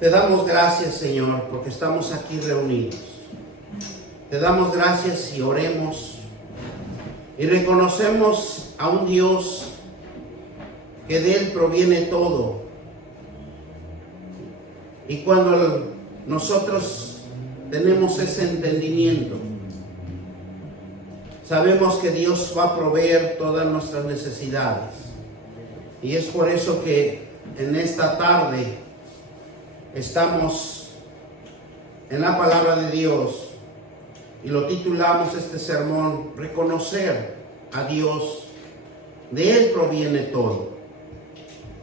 Te damos gracias, Señor, porque estamos aquí reunidos. Te damos gracias y oremos y reconocemos a un Dios que de Él proviene todo. Y cuando nosotros tenemos ese entendimiento, sabemos que Dios va a proveer todas nuestras necesidades. Y es por eso que en esta tarde estamos en la palabra de Dios y lo titulamos este sermón, reconocer a Dios, de Él proviene todo.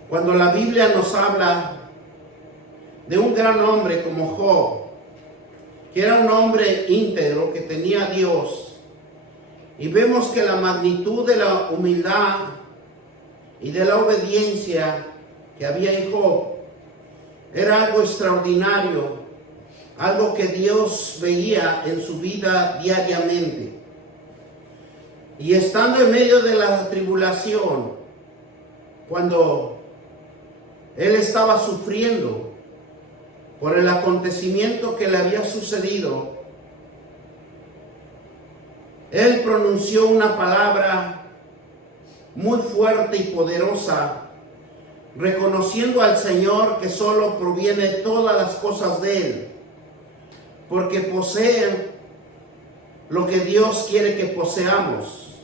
Cuando la Biblia nos habla de un gran hombre como Job, que era un hombre íntegro, que tenía a Dios, y vemos que la magnitud de la humildad y de la obediencia que había en Job era algo extraordinario, algo que Dios veía en su vida diariamente. Y estando en medio de la tribulación, cuando él estaba sufriendo por el acontecimiento que le había sucedido, él pronunció una palabra muy fuerte y poderosa, reconociendo al Señor que solo proviene todas las cosas de Él, porque posee lo que Dios quiere que poseamos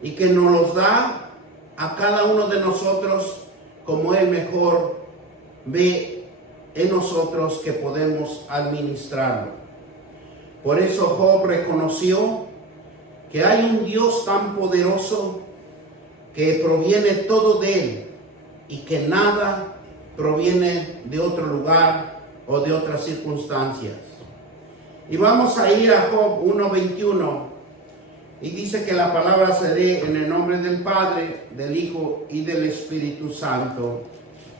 y que nos los da a cada uno de nosotros como Él mejor ve en nosotros que podemos administrarlo. Por eso Job reconoció que hay un Dios tan poderoso que proviene todo de Él y que nada proviene de otro lugar o de otras circunstancias. Y vamos a ir a Job 1:21 y dice que la palabra se lee en el nombre del Padre, del Hijo y del Espíritu Santo,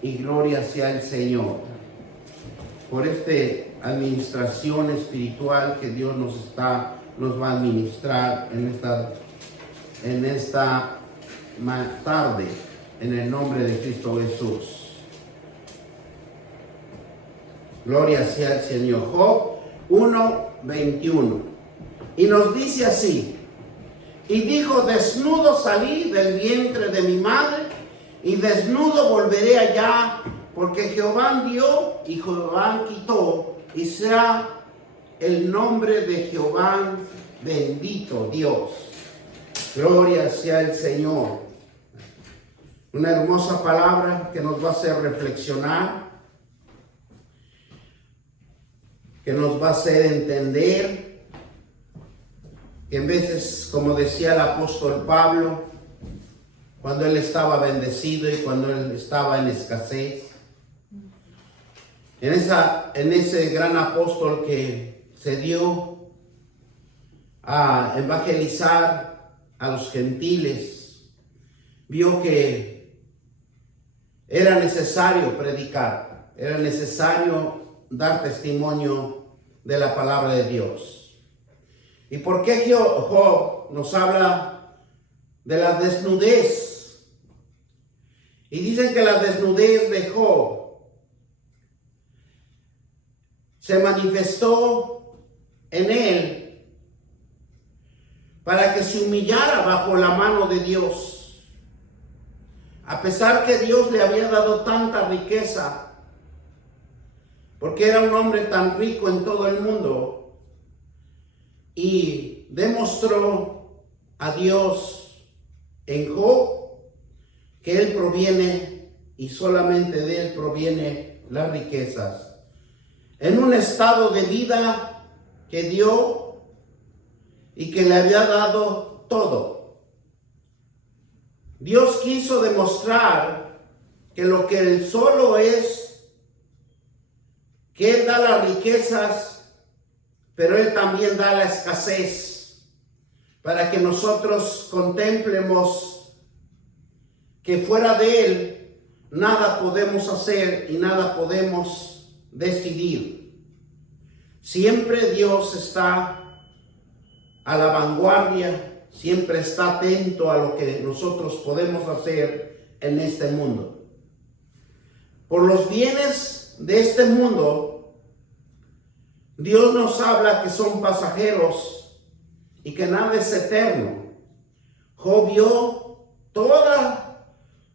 y gloria sea el Señor por esta administración espiritual que Dios nos va a administrar en esta tarde, en el nombre de Cristo Jesús. Gloria sea el Señor. Job 1:21. Y nos dice así: y dijo, desnudo salí del vientre de mi madre, y desnudo volveré allá, porque Jehová dio y Jehová quitó, y sea el nombre de Jehová bendito Dios. Gloria sea el Señor. Una hermosa palabra que nos va a hacer reflexionar, que nos va a hacer entender que en veces, como decía el apóstol Pablo, cuando él estaba bendecido y cuando él estaba en escasez, en ese gran apóstol que se dio a evangelizar a los gentiles, vio que era necesario predicar, era necesario dar testimonio de la palabra de Dios. ¿Y por qué Job nos habla de la desnudez? Y dicen que la desnudez de Job se manifestó en él para que se humillara bajo la mano de Dios. A pesar que Dios le había dado tanta riqueza, porque era un hombre tan rico en todo el mundo, y demostró a Dios en Job que Él proviene y solamente de Él proviene las riquezas. En un estado de vida que dio y que le había dado todo. Dios quiso demostrar que lo que Él solo es, que Él da las riquezas, pero Él también da la escasez, para que nosotros contemplemos que fuera de Él nada podemos hacer y nada podemos decidir. Siempre Dios está a la vanguardia, siempre está atento a lo que nosotros podemos hacer en este mundo. Por los bienes de este mundo, Dios nos habla que son pasajeros y que nada es eterno. Job vio todas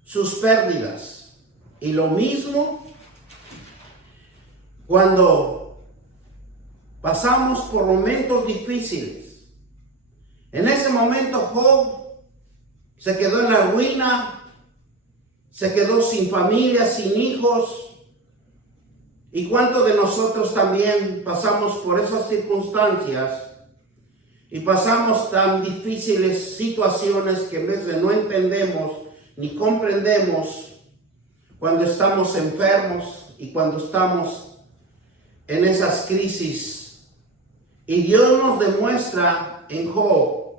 sus pérdidas, y lo mismo cuando pasamos por momentos difíciles. En ese momento Job se quedó en la ruina, se quedó sin familia, sin hijos. ¿Y cuántos de nosotros también pasamos por esas circunstancias y pasamos tan difíciles situaciones que en vez de no entendemos ni comprendemos cuando estamos enfermos y cuando estamos en esas crisis? Y Dios nos demuestra en Job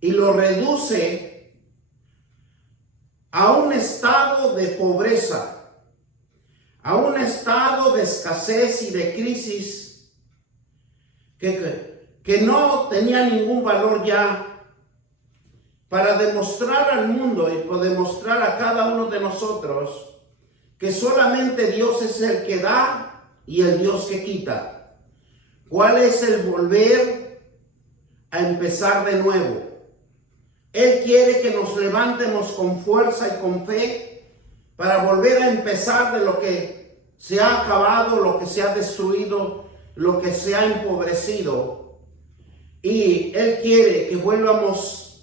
y lo reduce a un estado de pobreza, a un estado de escasez y de crisis que no tenía ningún valor ya, para demostrar al mundo y por demostrar a cada uno de nosotros que solamente Dios es el que da y el Dios que quita. ¿Cuál es el volver a empezar de nuevo? Él quiere que nos levantemos con fuerza y con fe para volver a empezar de lo que se ha acabado, lo que se ha destruido, lo que se ha empobrecido. Y Él quiere que vuelvamos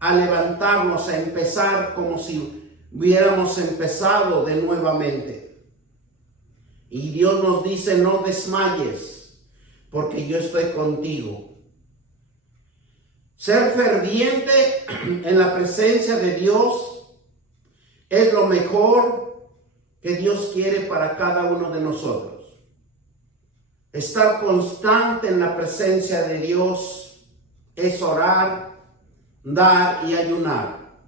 a levantarnos, a empezar como si hubiéramos empezado de nuevamente. Y Dios nos dice: no desmayes, porque yo estoy contigo. Ser ferviente en la presencia de Dios es lo mejor que Dios quiere para cada uno de nosotros. Estar constante en la presencia de Dios es orar, dar y ayunar.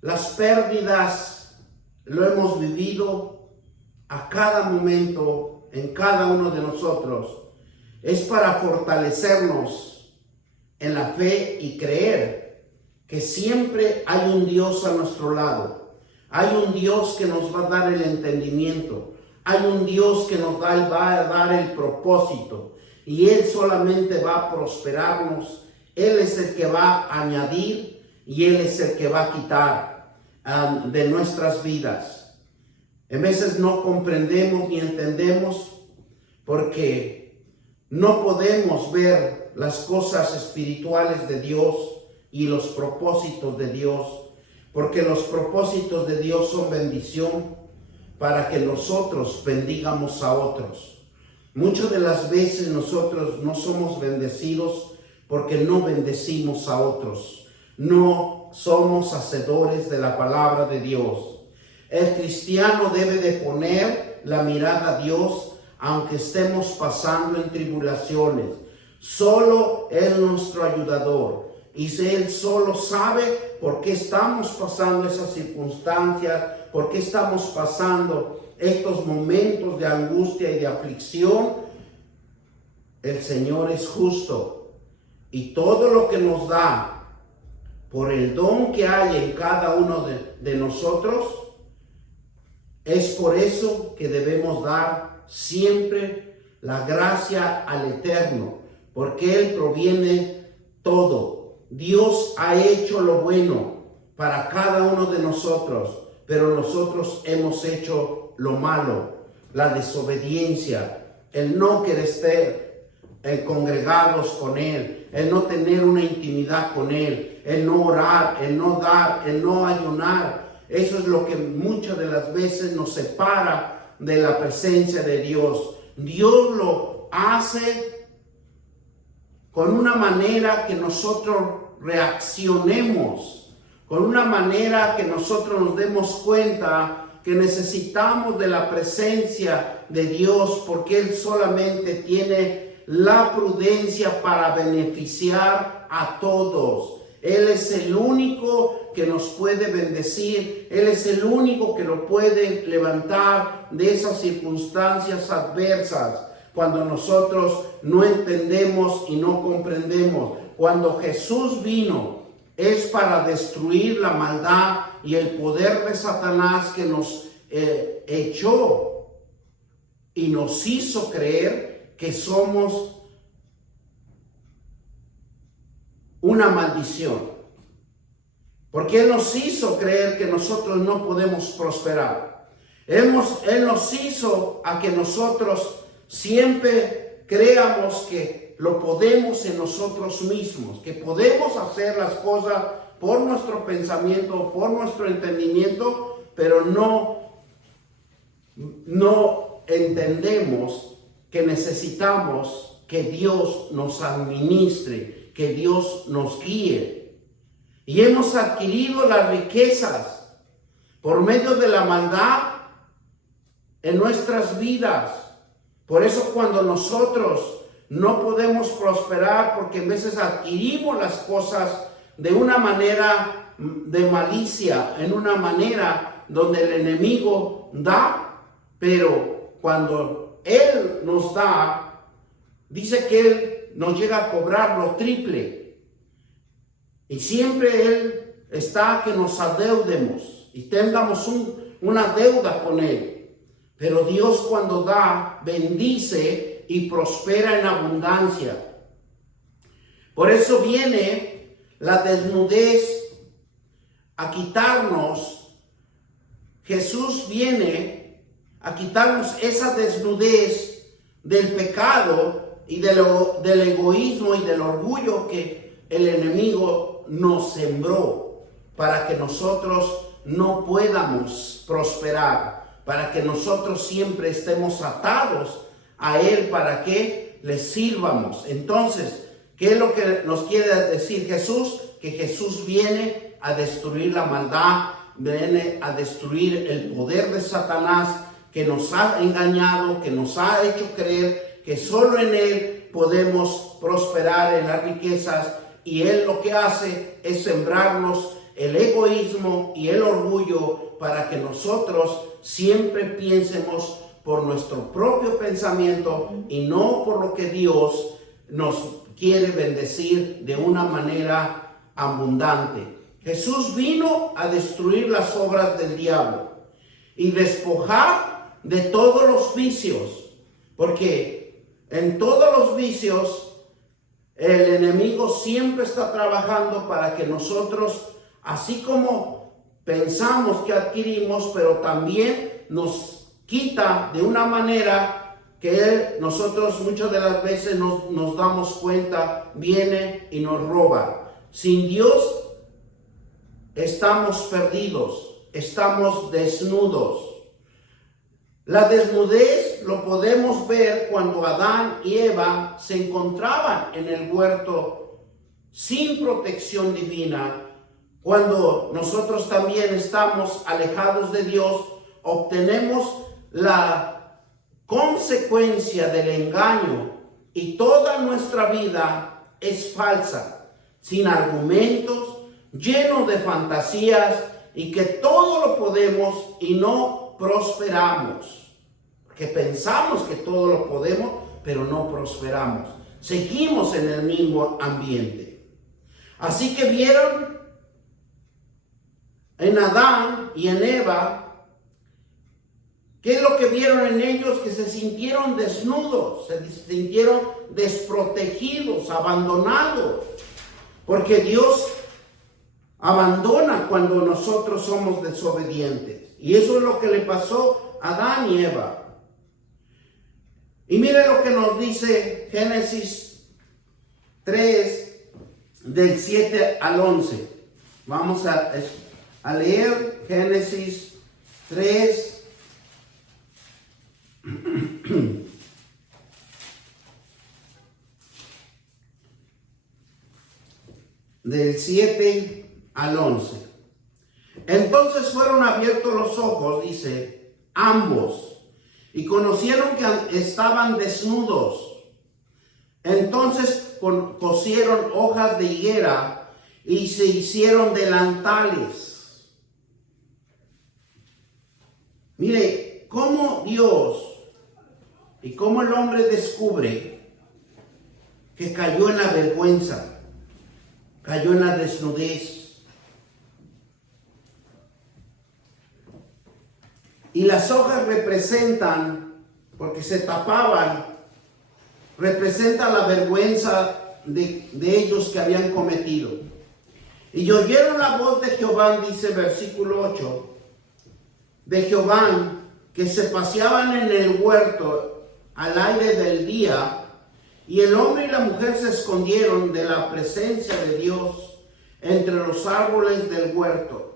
Las pérdidas lo hemos vivido a cada momento en cada uno de nosotros. Es para fortalecernos en la fe y creer que siempre hay un Dios a nuestro lado. Hay un Dios que nos va a dar el entendimiento. Hay un Dios que nos va a dar el propósito. Y Él solamente va a prosperarnos. Él es el que va a añadir y Él es el que va a quitar de nuestras vidas. En veces no comprendemos ni entendemos porque no podemos ver las cosas espirituales de Dios y los propósitos de Dios, porque los propósitos de Dios son bendición para que nosotros bendigamos a otros. Muchas de las veces nosotros no somos bendecidos porque no bendecimos a otros, no somos hacedores de la palabra de Dios. El cristiano debe de poner la mirada a Dios aunque estemos pasando en tribulaciones. Solo es nuestro ayudador y Él solo sabe por qué estamos pasando esas circunstancias, por qué estamos pasando estos momentos de angustia y de aflicción. El Señor es justo y todo lo que nos da por el don que hay en cada uno de nosotros, es por eso que debemos dar siempre la gracia al Eterno, porque Él proviene todo. Dios ha hecho lo bueno para cada uno de nosotros, pero nosotros hemos hecho lo malo, la desobediencia, el no querer estar congregados con Él, el no tener una intimidad con Él, el no orar, el no dar, el no ayunar. Eso es lo que muchas de las veces nos separa de la presencia de Dios. Dios lo hace con una manera que nosotros reaccionemos, con una manera que nosotros nos demos cuenta que necesitamos de la presencia de Dios, porque Él solamente tiene la prudencia para beneficiar a todos. Él es el único que nos puede bendecir. Él es el único que lo puede levantar de esas circunstancias adversas. Cuando nosotros no entendemos y no comprendemos. Cuando Jesús vino, es para destruir la maldad y el poder de Satanás que nos echó y nos hizo creer que somos una maldición. Porque Él nos hizo creer que nosotros no podemos prosperar. Él nos hizo a que nosotros siempre creamos que lo podemos en nosotros mismos, que podemos hacer las cosas por nuestro pensamiento, por nuestro entendimiento, pero no entendemos que necesitamos que Dios nos administre, que Dios nos guíe. Y hemos adquirido las riquezas por medio de la maldad en nuestras vidas. Por eso cuando nosotros no podemos prosperar, porque a veces adquirimos las cosas de una manera de malicia, en una manera donde el enemigo da, pero cuando Él nos da, dice que Él nos llega a cobrar lo triple. Y siempre Él está que nos adeudemos y tengamos una deuda con Él. Pero Dios cuando da, bendice y prospera en abundancia. Por eso viene la desnudez a quitarnos. Jesús viene a quitarnos esa desnudez del pecado y del egoísmo y del orgullo que el enemigo nos sembró para que nosotros no podamos prosperar, para que nosotros siempre estemos atados a Él, para que le sirvamos. Entonces, ¿qué es lo que nos quiere decir Jesús? Que Jesús viene a destruir la maldad, viene a destruir el poder de Satanás que nos ha engañado, que nos ha hecho creer que solo en Él podemos prosperar en las riquezas. Y Él lo que hace es sembrarnos el egoísmo y el orgullo para que nosotros siempre piensemos por nuestro propio pensamiento y no por lo que Dios nos quiere bendecir de una manera abundante. Jesús vino a destruir las obras del diablo y despojar de todos los vicios, porque en todos los vicios el enemigo siempre está trabajando para que nosotros, así como pensamos que adquirimos, pero también nos quita de una manera que nosotros muchas de las veces nos damos cuenta, viene y nos roba. Sin Dios estamos perdidos, estamos desnudos. La desnudez lo podemos ver cuando Adán y Eva se encontraban en el huerto sin protección divina. Cuando nosotros también estamos alejados de Dios, obtenemos la consecuencia del engaño y toda nuestra vida es falsa, sin argumentos, lleno de fantasías y que todo lo podemos y no prosperamos. Que pensamos que todo lo podemos, pero no prosperamos. Seguimos en el mismo ambiente. Así que vieron en Adán y en Eva, ¿qué es lo que vieron en ellos? Que se sintieron desnudos, se sintieron desprotegidos, abandonados. Porque Dios abandona cuando nosotros somos desobedientes. Y eso es lo que le pasó a Adán y Eva. Y mire lo que nos dice Génesis 3, del 7 al 11. Vamos a leer Génesis 3, del 7 al 11. Entonces fueron abiertos los ojos, dice, ambos, y conocieron que estaban desnudos. Entonces cosieron hojas de higuera y se hicieron delantales. Mire, cómo Dios y cómo el hombre descubre que cayó en la vergüenza, cayó en la desnudez. Y las hojas representan porque se tapaban, representa la vergüenza de ellos que habían cometido. Y oyeron la voz de Jehová, dice versículo 8, de Jehová, que se paseaban en el huerto al aire del día, y el hombre y la mujer se escondieron de la presencia de Dios entre los árboles del huerto.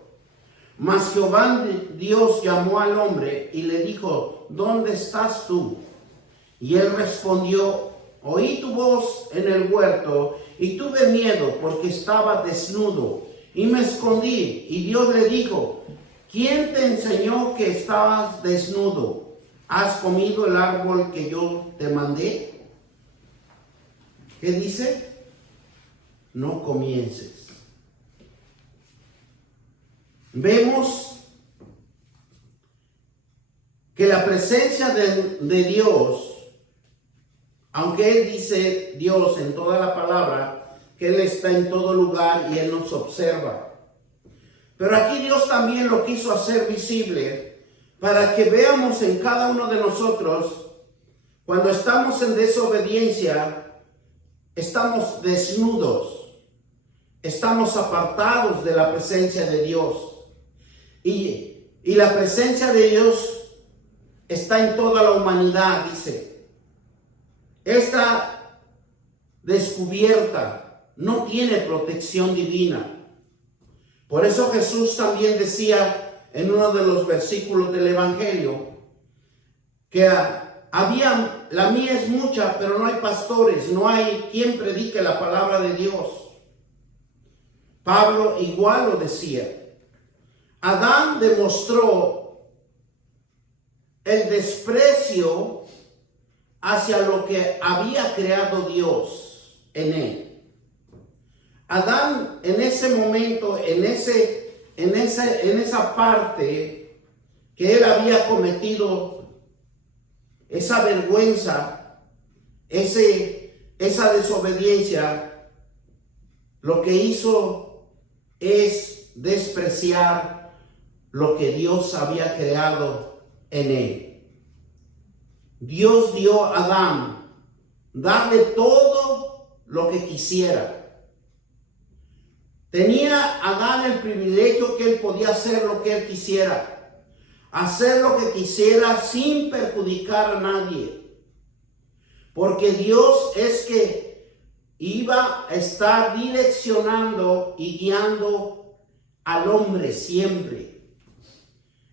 Mas Jehová Dios llamó al hombre y le dijo, ¿dónde estás tú? Y él respondió, oí tu voz en el huerto y tuve miedo porque estaba desnudo y me escondí. Y Dios le dijo, ¿quién te enseñó que estabas desnudo? ¿Has comido el árbol que yo te mandé? ¿Qué dice? No comiences. Vemos que la presencia de Dios, aunque Él dice Dios en toda la palabra, que Él está en todo lugar y Él nos observa. Pero aquí Dios también lo quiso hacer visible para que veamos en cada uno de nosotros, cuando estamos en desobediencia, estamos desnudos, estamos apartados de la presencia de Dios. Y la presencia de Dios está en toda la humanidad, dice. Esta descubierta no tiene protección divina. Por eso Jesús también decía en uno de los versículos del Evangelio que la mies es mucha, pero no hay pastores, no hay quien predique la palabra de Dios. Pablo igual lo decía. Adán demostró el desprecio hacia lo que había creado Dios en él. Adán en ese momento, en esa parte que él había cometido, esa vergüenza, esa desobediencia, lo que hizo es despreciar lo que Dios había creado en él. Dios dio a Adán darle todo lo que quisiera. Tenía Adán el privilegio que él podía hacer lo que él quisiera, hacer lo que quisiera sin perjudicar a nadie, porque Dios es que iba a estar direccionando y guiando al hombre siempre.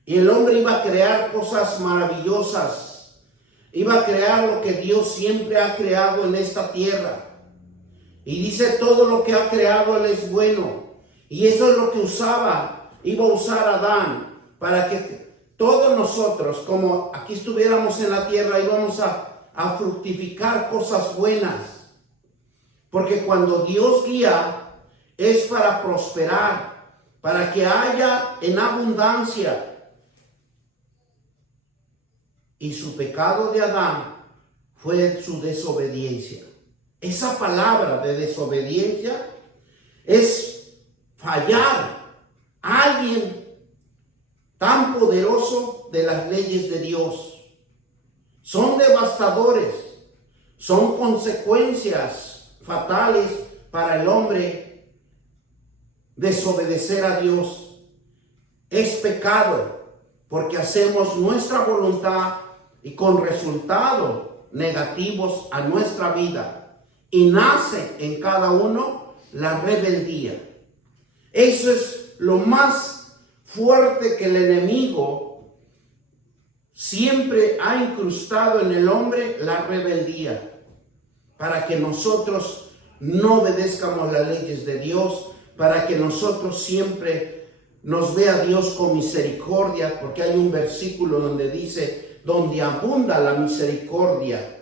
Y el hombre iba a crear cosas maravillosas, iba a crear lo que Dios siempre ha creado en esta tierra. Y dice, todo lo que ha creado Él es bueno. Y eso es lo que iba a usar Adán, para que todos nosotros, como aquí estuviéramos en la tierra, íbamos a fructificar cosas buenas. Porque cuando Dios guía, es para prosperar, para que haya en abundancia. Y su pecado de Adán fue su desobediencia. Esa palabra de desobediencia es fallar a alguien tan poderoso de las leyes de Dios. Son devastadores, son consecuencias fatales para el hombre desobedecer a Dios. Es pecado porque hacemos nuestra voluntad y con resultados negativos a nuestra vida. Y nace en cada uno la rebeldía. Eso es lo más fuerte que el enemigo siempre ha incrustado en el hombre, la rebeldía, para que nosotros no obedezcamos las leyes de Dios, para que nosotros siempre nos vea Dios con misericordia, porque hay un versículo donde dice, donde abunda la misericordia,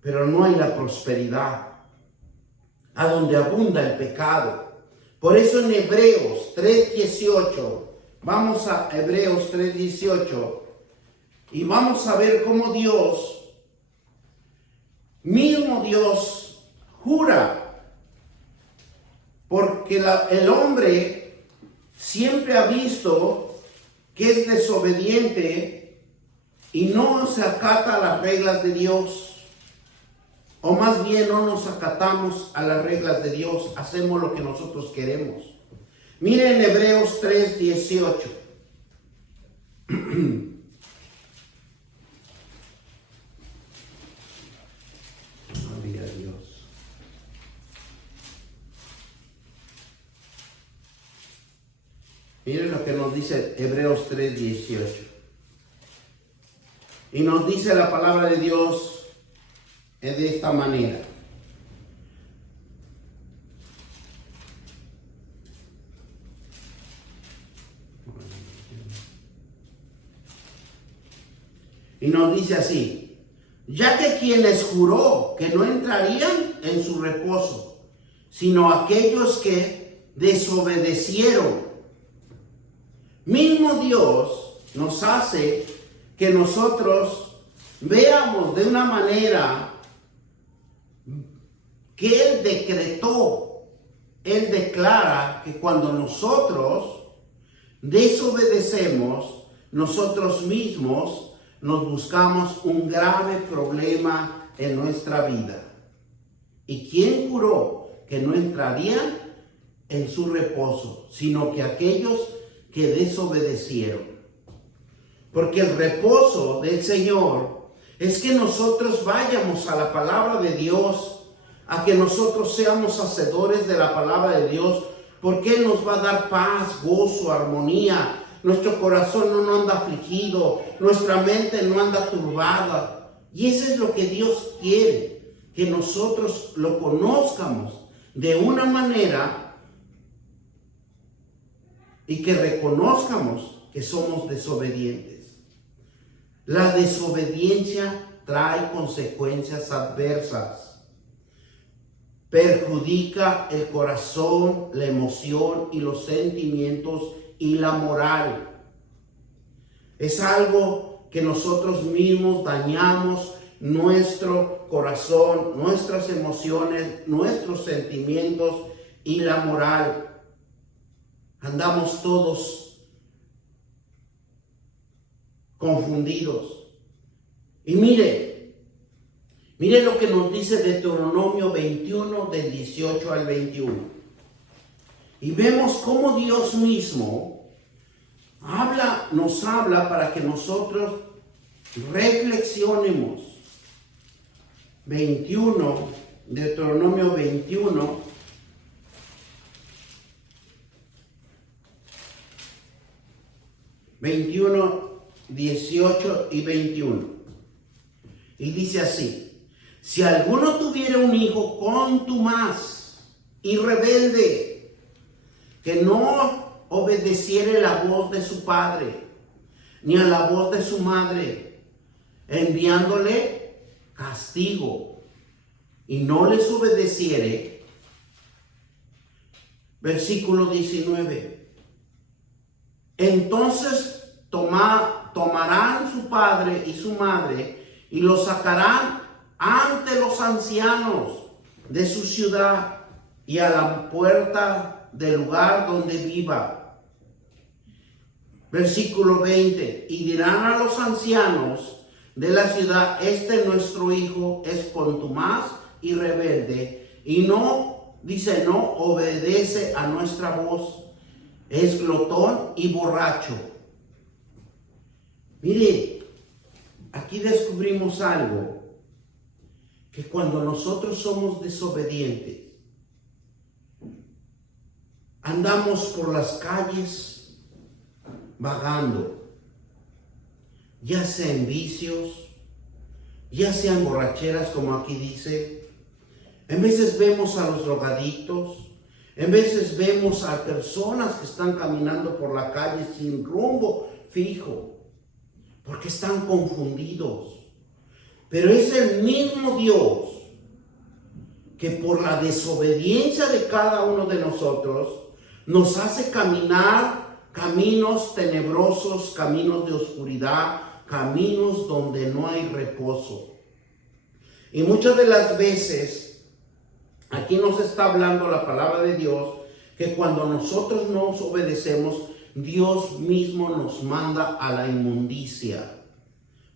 pero no hay la prosperidad, a donde abunda el pecado. Por eso en Hebreos 3:18, vamos a Hebreos 3:18, y vamos a ver cómo Dios, mismo Dios, jura, porque el hombre siempre ha visto que es desobediente y no se acata a las reglas de Dios, o más bien no nos acatamos a las reglas de Dios, hacemos lo que nosotros queremos. Miren Hebreos 3:18. Gloria a Dios. Miren lo que nos dice Hebreos 3:18. Y nos dice la palabra de Dios de esta manera. Y nos dice así: ya que quienes juró que no entrarían en su reposo, sino aquellos que desobedecieron, mismo Dios nos hace que nosotros veamos de una manera que Él decretó. Él declara que cuando nosotros desobedecemos, nosotros mismos nos buscamos un grave problema en nuestra vida. ¿Y quién juró que no entrarían en su reposo, sino que aquellos que desobedecieron? Porque el reposo del Señor es que nosotros vayamos a la palabra de Dios, a que nosotros seamos hacedores de la palabra de Dios, porque Él nos va a dar paz, gozo, armonía. Nuestro corazón no anda afligido, nuestra mente no anda turbada. Y eso es lo que Dios quiere, que nosotros lo conozcamos de una manera y que reconozcamos que somos desobedientes. La desobediencia trae consecuencias adversas. Perjudica el corazón, la emoción y los sentimientos y la moral. Es algo que nosotros mismos dañamos nuestro corazón, nuestras emociones, nuestros sentimientos y la moral. Andamos todos confundidos. Y mire lo que nos dice Deuteronomio 21 del 18 al 21. Y vemos cómo Dios mismo nos habla para que nosotros reflexionemos. Deuteronomio 21, ...21, 18 y 21. Y dice así: si alguno tuviera un hijo contumaz y rebelde, que no obedeciere la voz de su padre, ni a la voz de su madre, enviándole castigo, y no les obedeciere, versículo 19, entonces tomarán su padre y su madre, y los sacarán ante los ancianos de su ciudad, y a la puerta del lugar donde viva. Versículo 20, y dirán a los ancianos de la ciudad: este nuestro hijo es contumaz y rebelde, y no obedece a nuestra voz, es glotón y borracho. Mire, aquí descubrimos algo, que cuando nosotros somos desobedientes, andamos por las calles vagando, ya sea en vicios, ya sea en borracheras, como aquí dice. En veces vemos a los drogadictos, en veces vemos a personas que están caminando por la calle sin rumbo fijo, porque están confundidos. Pero es el mismo Dios que por la desobediencia de cada uno de nosotros nos hace caminar caminos tenebrosos, caminos de oscuridad, caminos donde no hay reposo. Y muchas de las veces, aquí nos está hablando la palabra de Dios, que cuando nosotros nos obedecemos, Dios mismo nos manda a la inmundicia,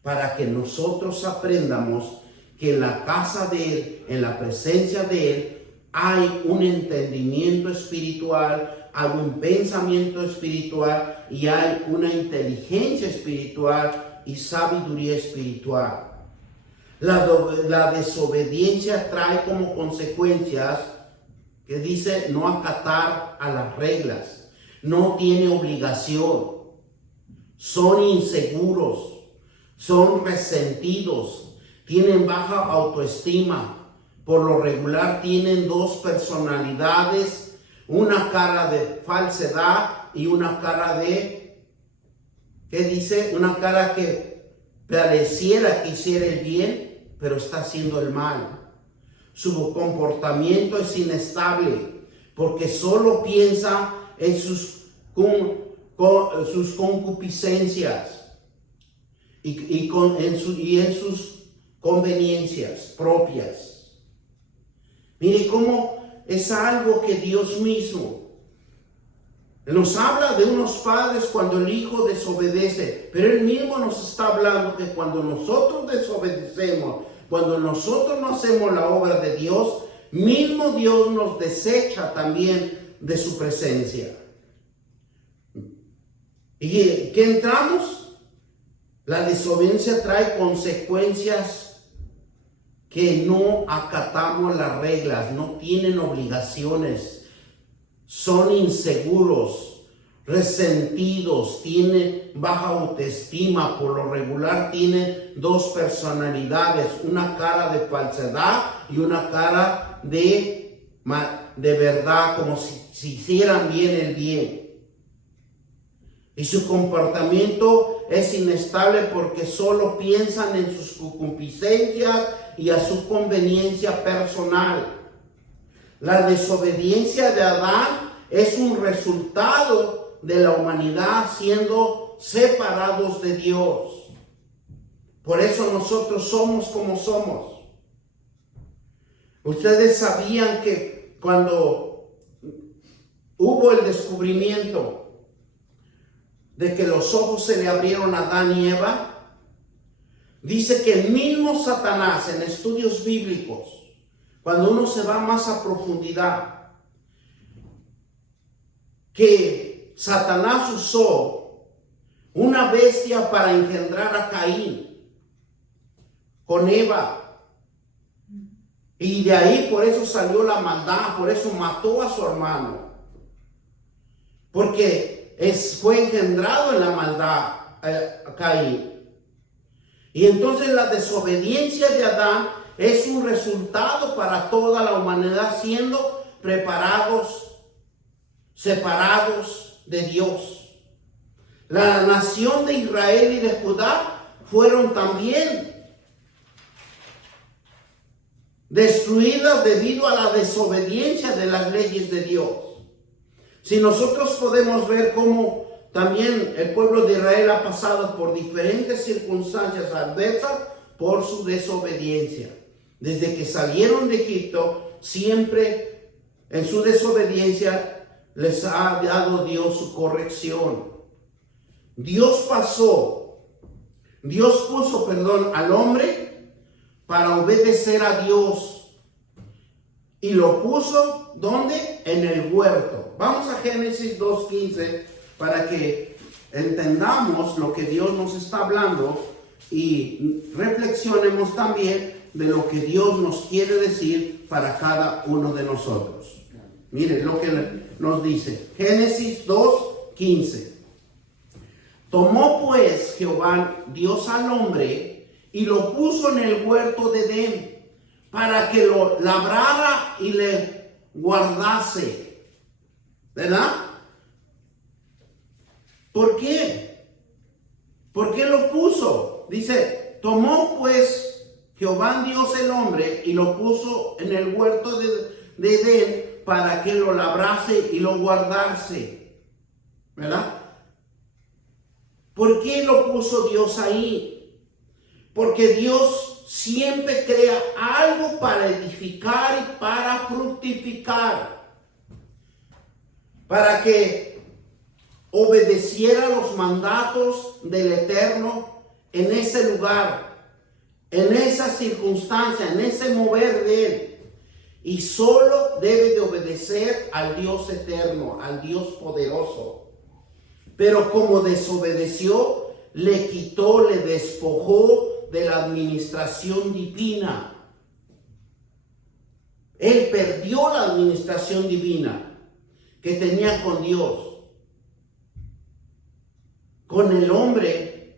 para que nosotros aprendamos que en la casa de Él, en la presencia de Él, hay un entendimiento espiritual, hay un pensamiento espiritual y hay una inteligencia espiritual y sabiduría espiritual. La desobediencia trae como consecuencias que dice no acatar a las reglas, no tiene obligación, son inseguros, son resentidos, tienen baja autoestima. Por lo regular tienen dos personalidades, una cara de falsedad y una cara de, ¿qué dice? Una cara que pareciera que hiciera el bien, pero está haciendo el mal. Su comportamiento es inestable porque solo piensa en sus concupiscencias y en sus conveniencias propias. Mire cómo es algo que Dios mismo nos habla de unos padres cuando el hijo desobedece, pero Él mismo nos está hablando que cuando nosotros desobedecemos, cuando nosotros no hacemos la obra de Dios, mismo Dios nos desecha también de su presencia. ¿Y qué entramos? La desobediencia trae consecuencias que no acatamos las reglas, no tienen obligaciones, son inseguros, resentidos, tienen baja autoestima, por lo regular tienen dos personalidades, una cara de falsedad y una cara de verdad, como si hicieran bien el bien. Y su comportamiento es inestable porque solo piensan en sus concupiscencias y a su conveniencia personal. La desobediencia de Adán es un resultado de la humanidad siendo separados de Dios. Por eso nosotros somos como somos. Ustedes sabían que cuando hubo el descubrimiento de que los ojos se le abrieron a Adán y Eva, dice que el mismo Satanás en estudios bíblicos, cuando uno se va más a profundidad, que Satanás usó una bestia para engendrar a Caín con Eva. Y de ahí por eso salió la maldad, por eso mató a su hermano. Porque fue engendrado en la maldad Caín. Y entonces la desobediencia de Adán es un resultado para toda la humanidad siendo preparados, separados de Dios. La nación de Israel y de Judá fueron también destruidas debido a la desobediencia de las leyes de Dios. Si nosotros podemos ver cómo también el pueblo de Israel ha pasado por diferentes circunstancias adversas por su desobediencia. Desde que salieron de Egipto, siempre en su desobediencia les ha dado Dios su corrección. Dios puso, al hombre para obedecer a Dios. Y lo puso, ¿dónde? En el huerto. Vamos a Génesis 2:15 para que entendamos lo que Dios nos está hablando y reflexionemos también de lo que Dios nos quiere decir para cada uno de nosotros. Miren lo que nos dice. Génesis 2:15. Tomó pues Jehová Dios al hombre y lo puso en el huerto de Edén para que lo labrara y le guardase. ¿Verdad? ¿Por qué? ¿Por qué lo puso? Dice, tomó pues Jehová Dios el hombre y lo puso en el huerto de Edén para que lo labrase y lo guardase. ¿Verdad? ¿Por qué lo puso Dios ahí? Porque Dios siempre crea algo para edificar y para fructificar. Para que obedeciera los mandatos del Eterno en ese lugar, en esa circunstancia, en ese mover de él. Y solo debe de obedecer al Dios eterno, al Dios poderoso. Pero como desobedeció, le quitó, le despojó de la administración divina. Él perdió la administración divina que tenía con Dios. Con el hombre,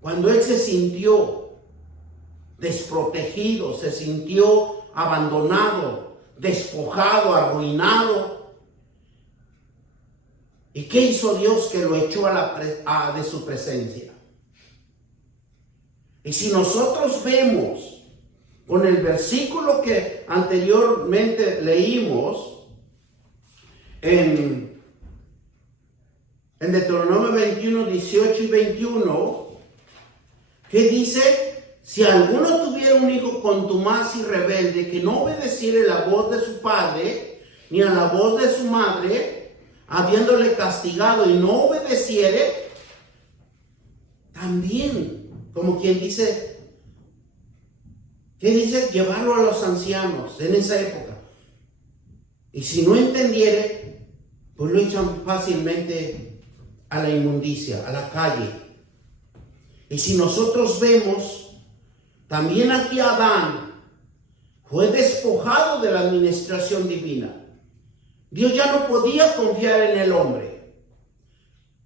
cuando él se sintió desprotegido, se sintió abandonado, despojado, arruinado. ¿Y qué hizo Dios? Que lo echó de su presencia. Y si nosotros vemos con el versículo que anteriormente leímos en Deuteronomio 21, 18 y 21, que dice: si alguno tuviera un hijo contumaz y rebelde, que no obedeciere la voz de su padre, ni a la voz de su madre, habiéndole castigado y no obedeciere, también, como quien dice, ¿qué dice? Llevarlo a los ancianos en esa época. Y si no entendiere, pues lo echan fácilmente a la inmundicia, a la calle. Y si nosotros vemos, también aquí Adán fue despojado de la administración divina. Dios ya no podía confiar en el hombre.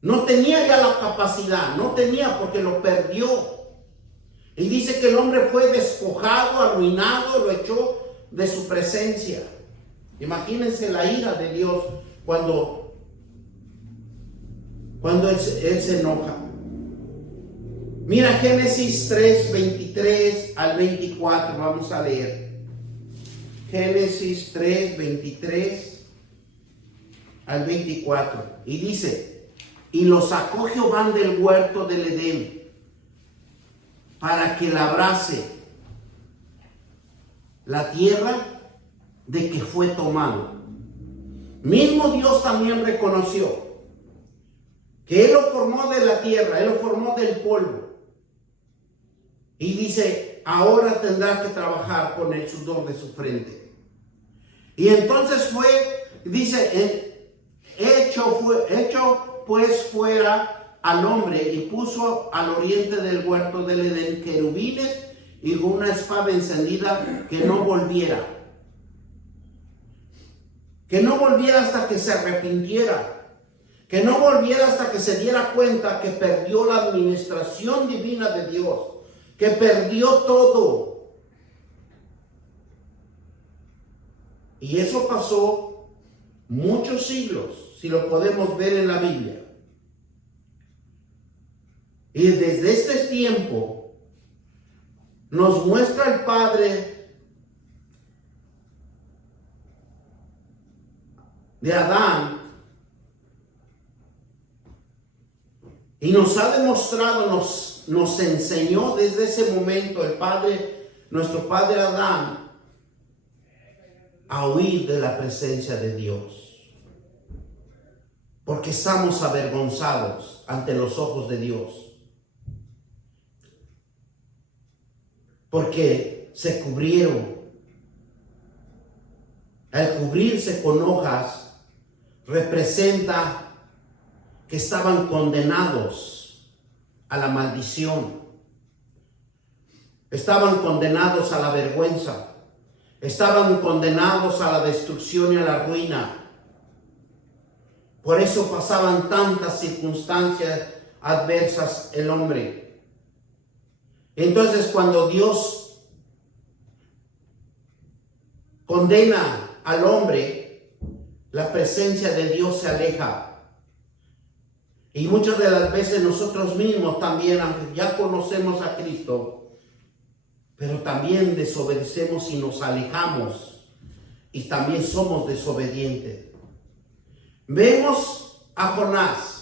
No tenía ya la capacidad, no tenía, porque lo perdió. Y dice que el hombre fue despojado, arruinado, lo echó de su presencia. Imagínense la ira de Dios cuando él se enoja. Mira Génesis 3, 23 al 24, vamos a leer. Génesis 3, 23 al 24. Y dice: y lo sacó Jehová del huerto del Edén, para que labrase la tierra de que fue tomado. Mismo Dios también reconoció que Él lo formó de la tierra, Él lo formó del polvo. Y dice: ahora tendrá que trabajar con el sudor de su frente. Y entonces dice, hecho pues fuera al hombre, y puso al oriente del huerto del Edén querubines y una espada encendida, que no volviera. Que no volviera hasta que se arrepintiera. Que no volviera hasta que se diera cuenta que perdió la administración divina de Dios. Que perdió todo. Y eso pasó muchos siglos, si lo podemos ver en la Biblia. Y desde este tiempo nos muestra el Padre de Adán, y nos ha demostrado, nos enseñó desde ese momento el Padre, nuestro Padre Adán, a huir de la presencia de Dios. Porque estamos avergonzados ante los ojos de Dios. Porque se cubrieron. Al cubrirse con hojas, representa que estaban condenados a la maldición. Estaban condenados a la vergüenza. Estaban condenados a la destrucción y a la ruina. Por eso pasaban tantas circunstancias adversas el hombre. Entonces, cuando Dios condena al hombre, la presencia de Dios se aleja. Y muchas de las veces nosotros mismos también, aunque ya conocemos a Cristo, pero también desobedecemos y nos alejamos, y también somos desobedientes. Vemos a Jonás.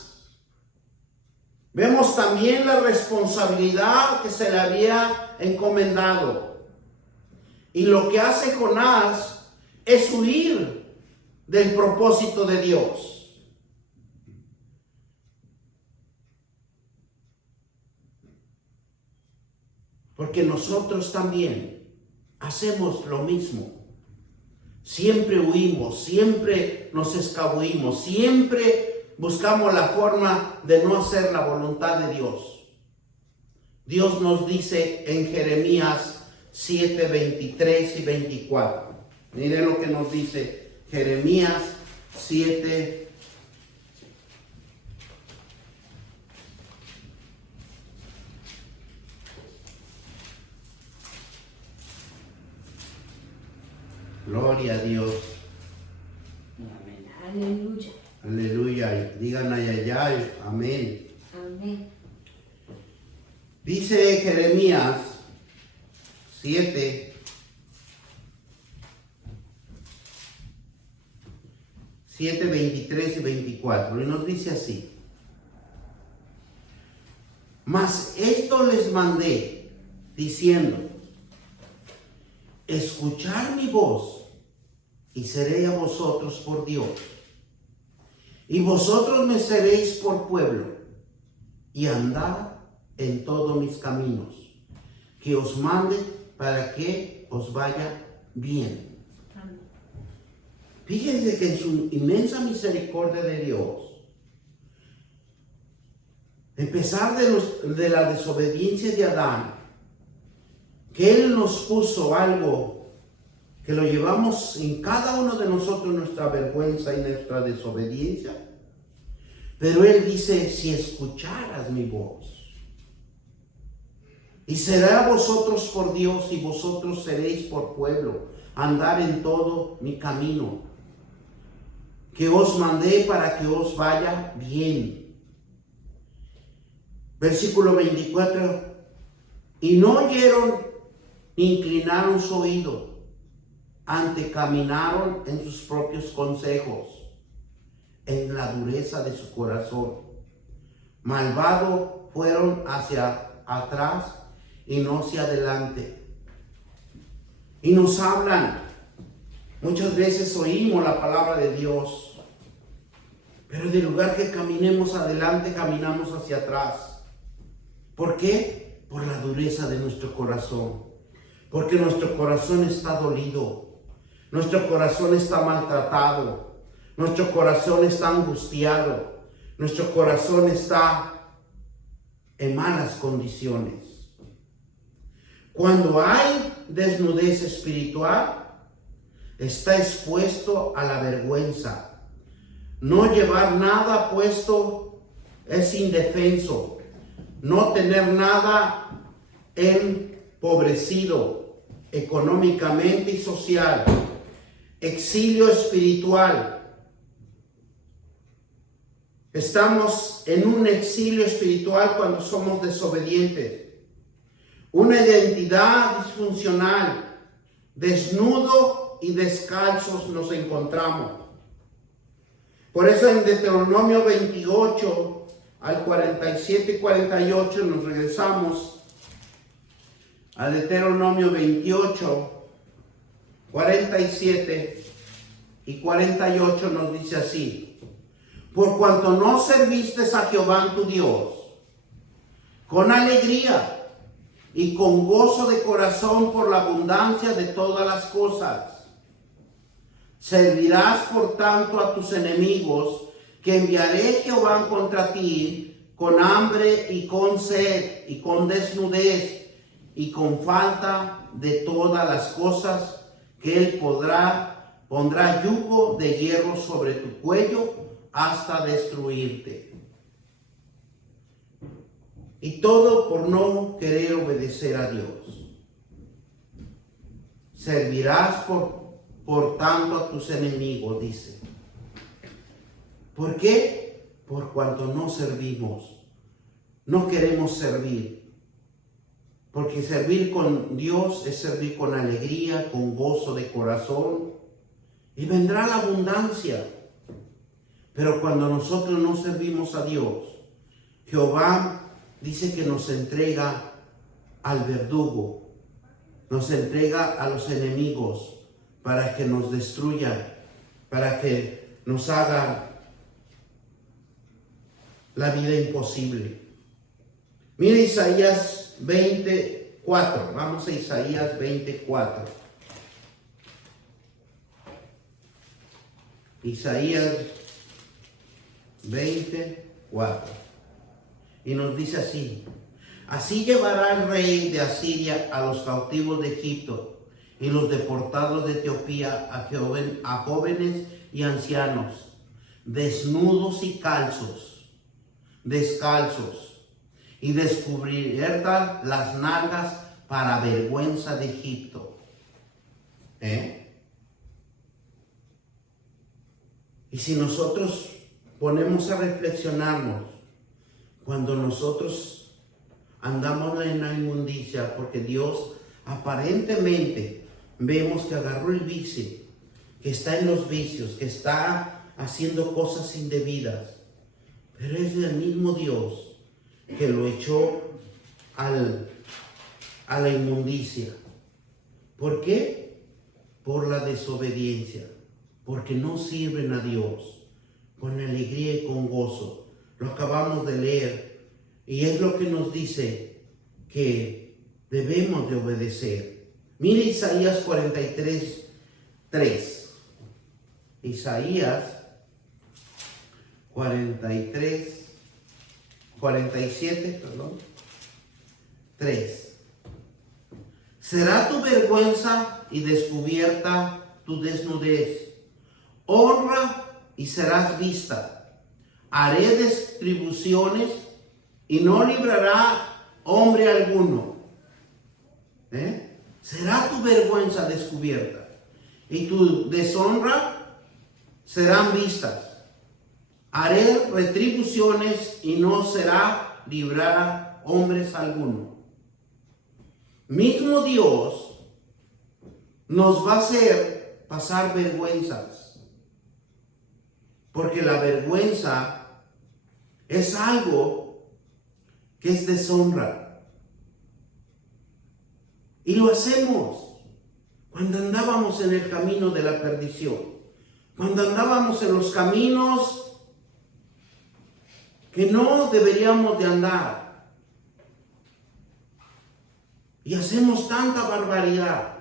Vemos también la responsabilidad que se le había encomendado. Y lo que hace Jonás es huir del propósito de Dios. Porque nosotros también hacemos lo mismo. Siempre huimos, siempre nos escabullimos, siempre buscamos la forma de no hacer la voluntad de Dios. Dios nos dice en Jeremías 7, 23 y 24. Miren lo que nos dice Jeremías 7, gloria a Dios. Amén. Aleluya. Aleluya. Digan ayayay. Amén. Amén. Dice Jeremías 7, 23 y 24. Y nos dice así. Mas esto les mandé, diciendo, escuchar mi voz, y seré a vosotros por Dios, y vosotros me seréis por pueblo, y andad en todos mis caminos, que os mande para que os vaya bien. Amén. Fíjense que en su inmensa misericordia de Dios, a pesar de la desobediencia de Adán, que Él nos puso algo que lo llevamos en cada uno de nosotros, nuestra vergüenza y nuestra desobediencia. Pero Él dice, si escucharas mi voz, y será vosotros por Dios, y vosotros seréis por pueblo, andar en todo mi camino, que os mandé para que os vaya bien. Versículo 24, y no oyeron ni inclinaron su oído, antes caminaron en sus propios consejos, en la dureza de su corazón. Malvado fueron hacia atrás y no hacia adelante. Y nos hablan. Muchas veces oímos la palabra de Dios, pero en lugar que caminemos adelante, caminamos hacia atrás. ¿Por qué? Por la dureza de nuestro corazón. Porque nuestro corazón está dolido. Nuestro corazón está maltratado. Nuestro corazón está angustiado. Nuestro corazón está en malas condiciones. Cuando hay desnudez espiritual, está expuesto a la vergüenza. No llevar nada puesto es indefenso. No tener nada empobrecido económicamente y social. Exilio espiritual. Estamos en un exilio espiritual cuando somos desobedientes. Una identidad disfuncional. Desnudo y descalzos nos encontramos. Por eso en Deuteronomio 28 al 47 y 48 nos regresamos a Deuteronomio 28, 47 y 48 nos dice así: por cuanto no serviste a Jehová tu Dios con alegría y con gozo de corazón por la abundancia de todas las cosas, servirás por tanto a tus enemigos, que enviaré Jehová contra ti, con hambre y con sed y con desnudez y con falta de todas las cosas, que él pondrá yugo de hierro sobre tu cuello hasta destruirte. Y todo por no querer obedecer a Dios. Servirás por tanto a tus enemigos, dice. ¿Por qué? Por cuanto no servimos. No queremos servir. Porque servir con Dios es servir con alegría, con gozo de corazón. Y vendrá la abundancia. Pero cuando nosotros no servimos a Dios, Jehová dice que nos entrega al verdugo, nos entrega a los enemigos para que nos destruyan, para que nos hagan la vida imposible. Mire Isaías 20, 4. Vamos a Isaías 24. Isaías 24. Y nos dice así: así llevará el rey de Asiria a los cautivos de Egipto y los deportados de Etiopía a jóvenes y ancianos, desnudos y descalzos, y descubiertas las nalgas para vergüenza de Egipto. Y si nosotros ponemos a reflexionarnos, cuando nosotros andamos en la inmundicia, porque Dios aparentemente vemos que agarró el vicio, que está en los vicios, que está haciendo cosas indebidas, pero es el mismo Dios que lo echó a la inmundicia. ¿Por qué? Por la desobediencia, porque no sirven a Dios con alegría y con gozo. Lo acabamos de leer y es lo que nos dice que debemos de obedecer. Mire Isaías 43, 3. Isaías 47, 3. Será tu vergüenza y descubierta tu desnudez. Honra y serás vista. Haré distribuciones y no librará hombre alguno. Será tu vergüenza descubierta y tu deshonra serán vistas. Haré retribuciones y no será librar hombres alguno. Mismo Dios nos va a hacer pasar vergüenzas, porque la vergüenza es algo que es deshonra. Y lo hacemos cuando andábamos en el camino de la perdición, cuando andábamos en los caminos que no deberíamos de andar. Y hacemos tanta barbaridad.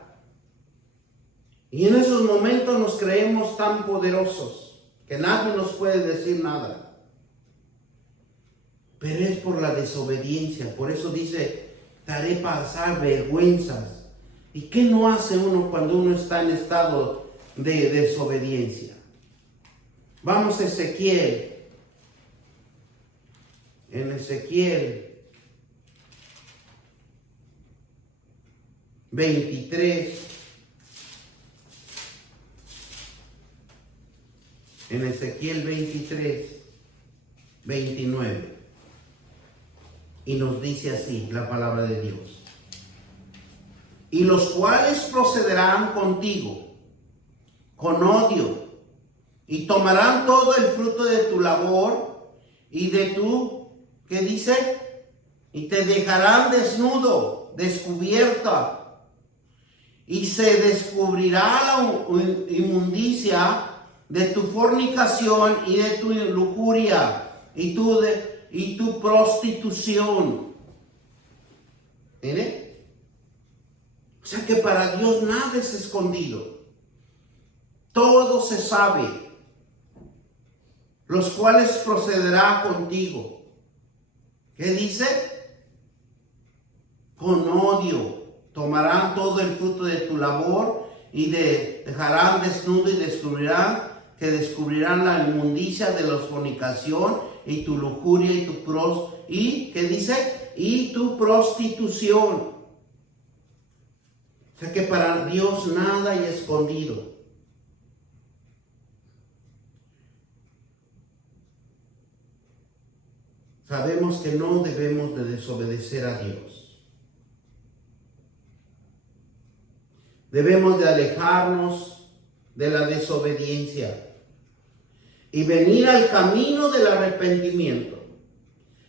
Y en esos momentos nos creemos tan poderosos que nadie nos puede decir nada. Pero es por la desobediencia. Por eso dice: te haré pasar vergüenzas. ¿Y qué no hace uno cuando uno está en estado de desobediencia? Vamos a Ezequiel. En Ezequiel 23. En Ezequiel 23, 29. Y nos dice así la palabra de Dios: y los cuales procederán contigo con odio y tomarán todo el fruto de tu labor y de tu, ¿qué dice? Y te dejarán desnudo, descubierta, y se descubrirá la inmundicia de tu fornicación y de tu lujuria y tu prostitución. ¿Mire? O sea que para Dios nada es escondido. Todo se sabe. Los cuales procederá contigo. ¿Qué dice? Con odio. Tomarán todo el fruto de tu labor y dejarán desnudo y descubrirán la inmundicia de la fornicación y tu lujuria y ¿qué dice? Y tu prostitución. O sea que para Dios nada hay escondido. Sabemos que no debemos de desobedecer a Dios. Debemos de alejarnos de la desobediencia y venir al camino del arrepentimiento.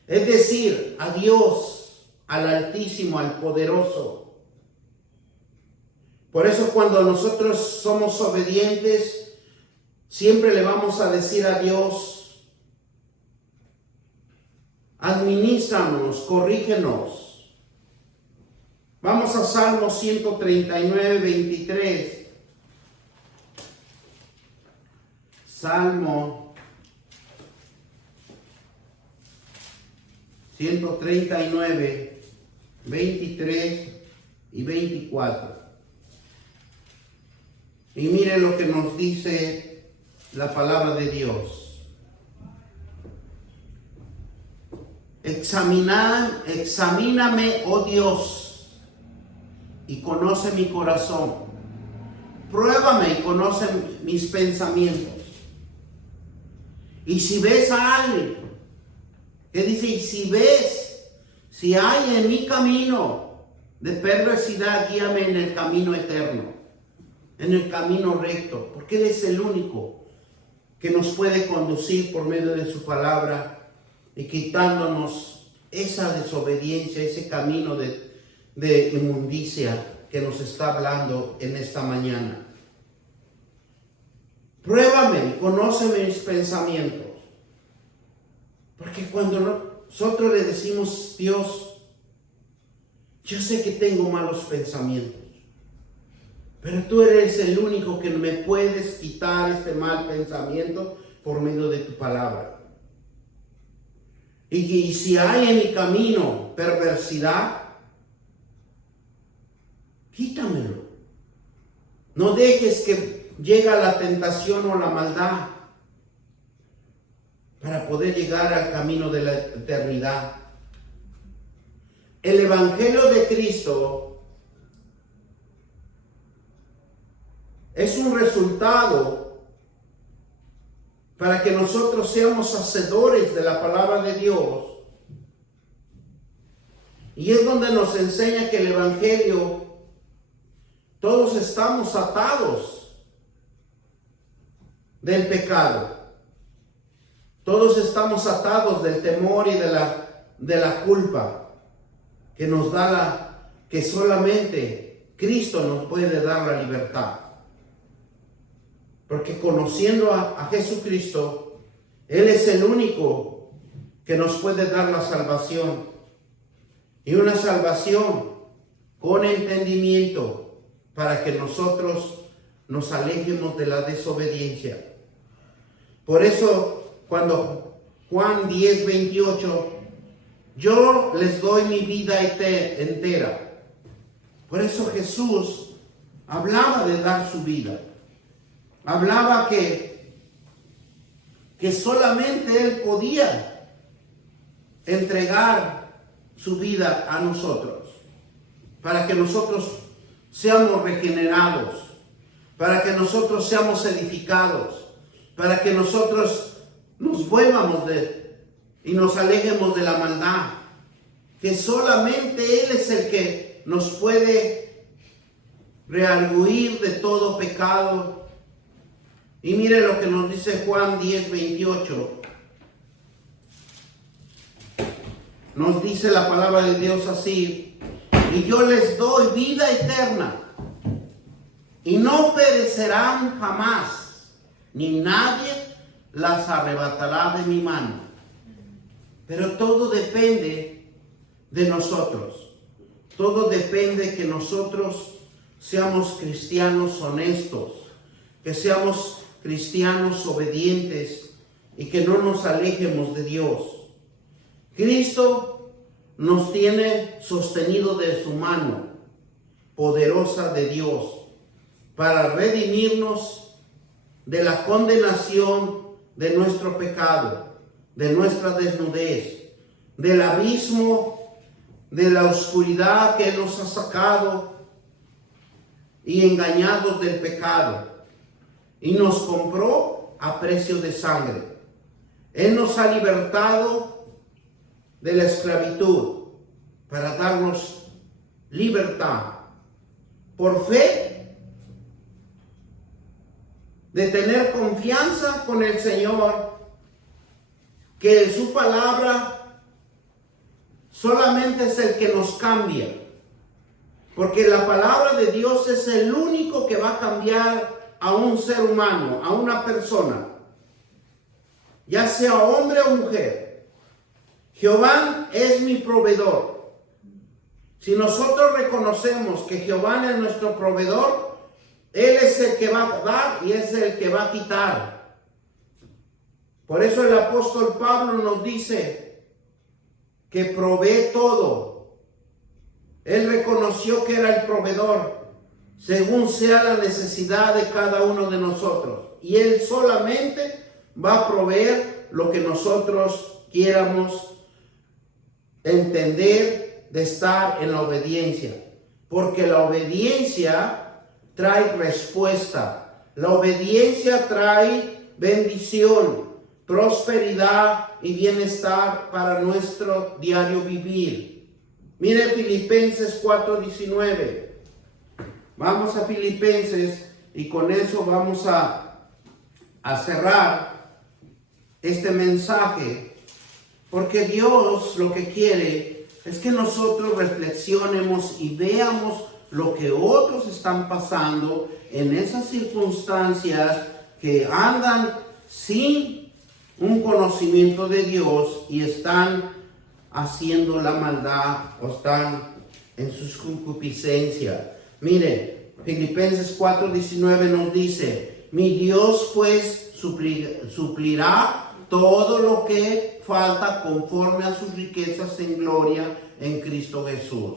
Es decir, a Dios, al Altísimo, al Poderoso. Por eso cuando nosotros somos obedientes, siempre le vamos a decir a Dios: administranos, corrígenos. Vamos a Salmo 139, 23. Salmo 139, 23 y 24. Y mire lo que nos dice la palabra de Dios. Examíname, oh Dios, y conoce mi corazón. Pruébame y conoce mis pensamientos. Y si ves a alguien, que dice, y si ves, si hay en mi camino de perversidad, guíame en el camino eterno, en el camino recto, porque Él es el único que nos puede conducir por medio de su palabra y quitándonos esa desobediencia, ese camino de inmundicia que nos está hablando en esta mañana. Pruébame, conóceme mis pensamientos. Porque cuando nosotros le decimos, Dios, yo sé que tengo malos pensamientos, pero tú eres el único que me puedes quitar este mal pensamiento por medio de tu palabra. Y si hay en mi camino perversidad, quítamelo. No dejes que llegue la tentación o la maldad para poder llegar al camino de la eternidad. El Evangelio de Cristo es un resultado para que nosotros seamos hacedores de la palabra de Dios. Y es donde nos enseña que el Evangelio, todos estamos atados del pecado. Todos estamos atados del temor y de la culpa que nos da que solamente Cristo nos puede dar la libertad. Porque conociendo a Jesucristo, Él es el único que nos puede dar la salvación. Y una salvación con entendimiento para que nosotros nos alejemos de la desobediencia. Por eso, cuando Juan 10, 28, yo les doy mi vida entera. Por eso Jesús hablaba de dar su vida. Hablaba que solamente Él podía entregar su vida a nosotros, para que nosotros seamos regenerados, para que nosotros seamos edificados, para que nosotros nos vuelvamos y nos alejemos de la maldad, que solamente Él es el que nos puede rearguir de todo pecado. Y mire lo que nos dice Juan 10, 28. Nos dice la palabra de Dios así: y yo les doy vida eterna, y no perecerán jamás, ni nadie las arrebatará de mi mano. Pero todo depende de nosotros. Todo depende que nosotros seamos cristianos honestos, que seamos cristianos obedientes y que no nos alejemos de Dios. Cristo nos tiene sostenido de su mano poderosa de Dios para redimirnos de la condenación de nuestro pecado, de nuestra desnudez, del abismo, de la oscuridad que Él nos ha sacado y engañados del pecado. Y nos compró a precio de sangre. Él nos ha libertado de la esclavitud para darnos libertad por fe, de tener confianza con el Señor, que su palabra solamente es el que nos cambia, porque la palabra de Dios es el único que va a cambiar a un ser humano, a una persona, ya sea hombre o mujer. Jehová es mi proveedor. Si nosotros reconocemos que Jehová es nuestro proveedor, Él es el que va a dar y es el que va a quitar. Por eso el apóstol Pablo nos dice que provee todo. Él reconoció que era el proveedor, según sea la necesidad de cada uno de nosotros. Y Él solamente va a proveer lo que nosotros quieramos entender de estar en la obediencia. Porque la obediencia trae respuesta. La obediencia trae bendición, prosperidad y bienestar para nuestro diario vivir. Mire Filipenses 4:19. Vamos a Filipenses y con eso vamos a cerrar este mensaje, porque Dios lo que quiere es que nosotros reflexionemos y veamos lo que otros están pasando en esas circunstancias que andan sin un conocimiento de Dios y están haciendo la maldad o están en sus concupiscencias. Miren, Filipenses 4:19 nos dice: mi Dios pues suplirá todo lo que falta conforme a sus riquezas en gloria en Cristo Jesús.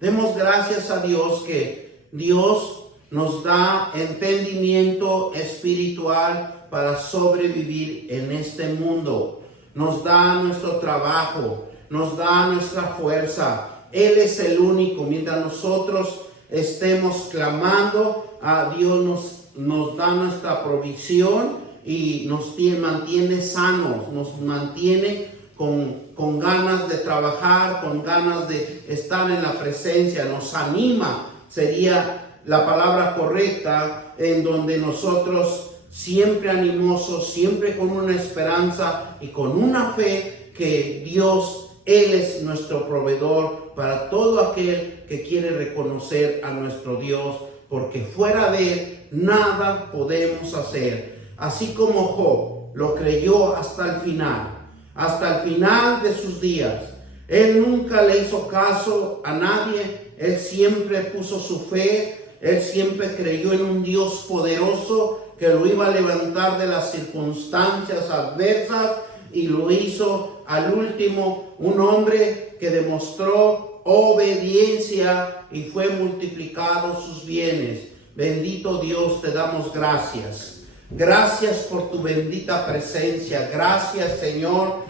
Demos gracias a Dios que Dios nos da entendimiento espiritual para sobrevivir en este mundo. Nos da nuestro trabajo, nos da nuestra fuerza. Él es el único. Mientras nosotros estemos clamando a Dios, nos da nuestra provisión y nos mantiene sanos, nos mantiene con ganas de trabajar, con ganas de estar en la presencia, nos anima, sería la palabra correcta, en donde nosotros siempre animosos, siempre con una esperanza y con una fe que Dios, Él es nuestro proveedor para todo aquel que quiere reconocer a nuestro Dios, porque fuera de Él nada podemos hacer. Así como Job lo creyó hasta el final de sus días. Él nunca le hizo caso a nadie, él siempre puso su fe, él siempre creyó en un Dios poderoso que lo iba a levantar de las circunstancias adversas, y lo hizo al último, un hombre que demostró obediencia y fue multiplicado sus bienes. Bendito Dios, te damos gracias. Gracias por tu bendita presencia. Gracias, Señor,